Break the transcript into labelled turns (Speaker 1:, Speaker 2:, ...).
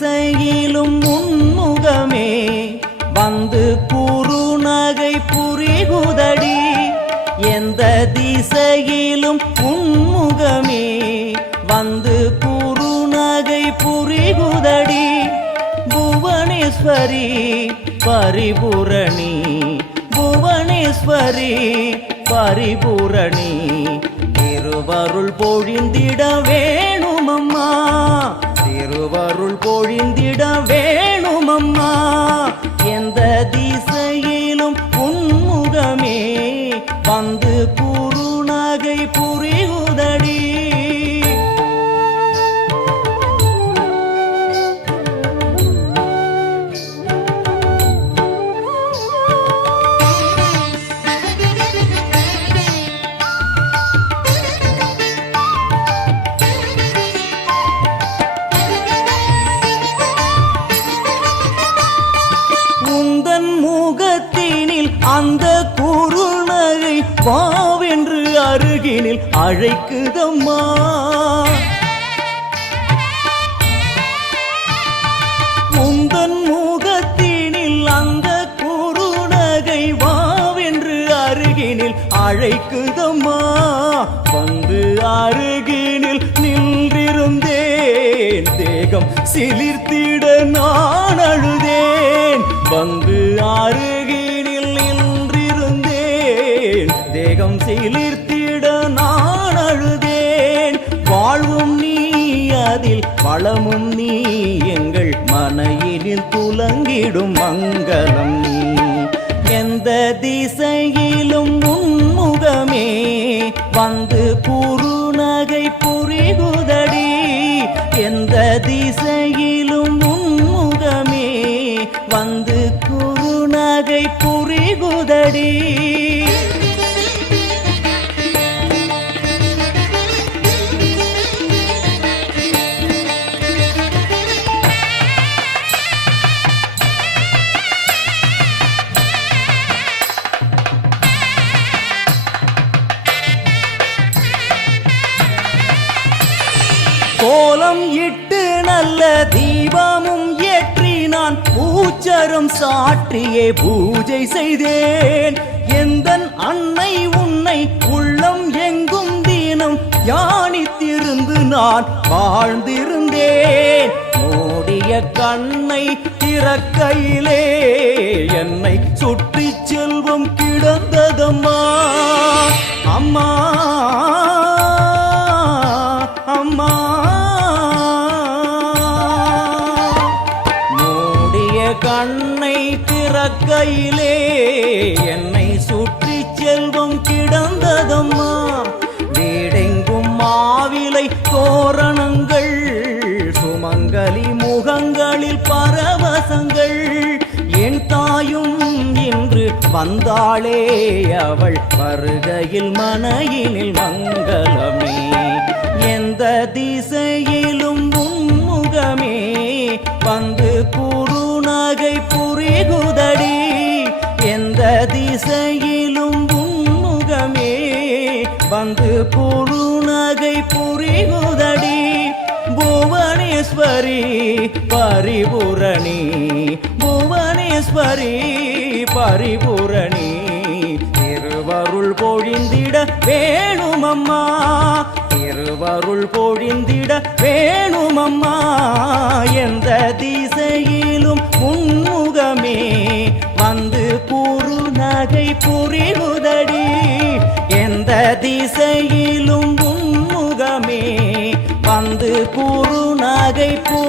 Speaker 1: திசையிலும் முன்முகமே வந்து குறுநகை புரிகுதடி. எந்த திசையிலும் உன்முகமே. வந்து குறுநகை புரிகுதடி. புவனேஸ்வரி பரிபூரணி. புவனேஸ்வரி பரிபூரணி. திருவருள் பொழிந்திட வேணுமம்மா. திருவருள் பொழிந்திட வேணுமம்மா? எந்த திசையில் உந்தன் முகத்தினில் அந்த குறுநகை பாவென்று அருகினில் அழைக்குதம்மா. உந்தன் முகத்தினில் அந்த குறுநகை வாவென்று அருகினில் அழைக்குதம்மா. வந்து அருகினில் நின்றிருந்தேன் தேகம் சிலிர்த்திட நான் அழுதே வந்து அருகினில் நின்றிருந்தேன். தேகம் சிலிர்த்திட நான் அழுதேன். வாழ்வும் நீ அதில் வளமும் நீ எங்கள் மனையினில் துலங்கிடும் மங்களம் கோலம் இட்டு நல்ல தீபமும் ஏற்றி நான் பூச்சரம் சாற்றியே பூஜை செய்தேன். எந்த அன்னை உன்னை உள்ளம் எங்கும் தீனம் தியானித்திருந்து நான் வாழ்ந்திருந்தேன். மூடிய கண்ணை திறக்கையிலே என்னை சுற்றி செல்வம் கிடந்ததம்மா. அம்மா. கண்ணை திறக்கையிலே என்னை சுற்றி செல்வம் கிடந்ததம்மா. வீடெங்கும் மாவிலை தோரணங்கள் சுமங்கலி முகங்களில் பரவசங்கள். என் தாயும் இன்று வந்தாளே அவள் வருகையில் மனையினில் மங்களமே. எந்த திசையில் வந்து குறுநகை புரிகுதடி. புவனேஸ்வரி பரிபூரணி. புவனேஸ்வரி பரிபூரணி. திருவருள் பொழிந்திட வேணுமம்மா. திருவருள் பொழிந்திட வேணுமம்மா. எந்த திசையிலும் உன்முகமே. நகைப்பு